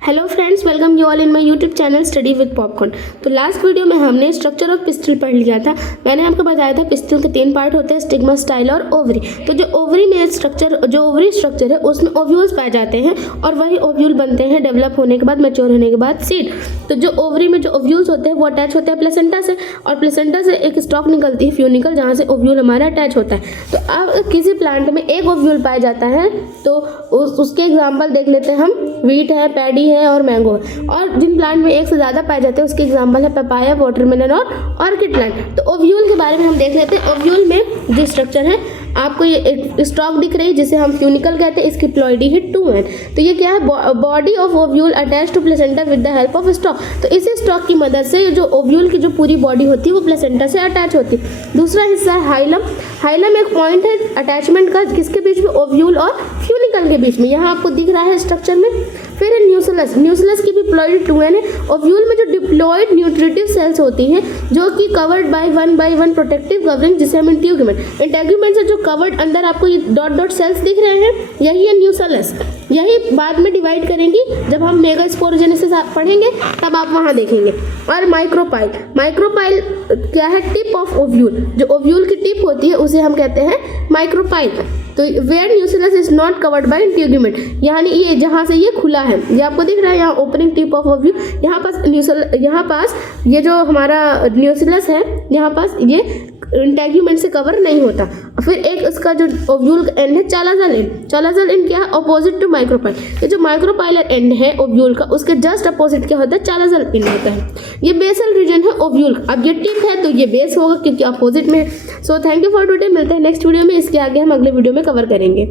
Hello friends, welcome you all in my YouTube channel study with popcorn. तो last video में हमने structure of pistol पढ़ लिया था। मैंने आपको बताया था पिस्टल के 3 पार्ट होते हैं, स्टिग्मा, स्टाइल और ओवरी। तो जो ओवरी में स्ट्रक्चर, जो ओवरी स्ट्रक्चर है उसमें ओव्यूल्स पाए जाते हैं और वही ओव्यूल बनते हैं डेवलप होने के बाद, मैच्योर होने के बाद सीड। तो जो ओवरी में जो ओव्यूल्स होते हैं वो अटैच होते हैं प्लेसेंटा से, और प्लेसेंटा से एक स्टॉक निकलती है फ्यूनिकल, जहाँ से ओव्यूल हमारा अटैच होता है। तो अब किसी प्लांट में एक ओव्यूल पाया जाता है तो उसके एग्जाम्पल देख लेते हैं हम। वीट है, पैडी है और मैंगो है। और जिन प्लांट में एक से ज़्यादा पाए जाते हैं उसके एग्जाम्पल है पपाया, वाटरमेलन और ऑर्किड प्लांट। तो ओव्यूल के बारे में हम देख लेते हैं। ओव्यूल में जो स्ट्रक्चर है, आपको ये एक स्टॉक दिख रही है जिसे हम फ्यूनिकल कहते हैं। इसकी प्लॉइडी है 2n। तो ये क्या है, body of ovule attach to placenta with the help of stalk. तो इसी स्टॉक की मदद से जो ओव्यूल की जो पूरी बॉडी होती है वो प्लेसेंटा से अटैच होती है। दूसरा हिस्सा है हाइलम। हाइलम एक पॉइंट है अटैचमेंट का, किसके बीच में, ओव्यूल और फ्यूनिकल के बीच में। यहाँ आपको दिख रहा है स्ट्रक्चर में। फिर है न्यूक्लियस। न्यूक्लियस की भी प्लॉइडी 2n है। ओव्यूल में जो डिप्लॉयड न्यूट्रिटिव सेल्स होती हैं जो कि कवर्ड बाय 1 प्रोटेक्टिव कवरिंग, जिसे हम इंटेग्यूमेंट। इंटेग्यूमेंट से जो कवर्ड अंदर आपको ये डॉट डॉट सेल्स दिख रहे हैं, यही है न्यूक्लियस। यही बाद में डिवाइड करेंगी जब हम मेगास्पोरोजेनेसिस पढ़ेंगे, तब आप वहाँ देखेंगे। और माइक्रोपाइल। माइक्रोपाइल क्या है, टिप ऑफ ओव्यूल। जो ओव्यूल की टिप होती है उसे हम कहते हैं माइक्रोपाइल। तो where nucleus is not covered by integument, यानी ये जहाँ से ये खुला है, ये आपको दिख रहा है यहाँ ओपनिंग टिप ऑफ ओव्यूल। यहाँ पास ये जो हमारा न्यूक्लियस है, यहाँ पास ये इंटेग्यूमेंट से कवर नहीं होता। फिर एक इसका जो ओव्यूल का एंड है चालाजल एंड। चालाजल एंड क्या है, अपोजिट टू माइक्रोपाइल। ये जो माइक्रोपाइलर एंड है ओव्यूल का, उसके जस्ट अपोजिट क्या होता है, चालाजल एंड होता है। ये बेसल रीजन है ओव्यूल का। अब ये टिप है तो ये बेस होगा क्योंकि अपोजिट में है। So thank you for today. मिलते हैं नेक्स्ट वीडियो में। इसके आगे हम अगले वीडियो में कवर करेंगे।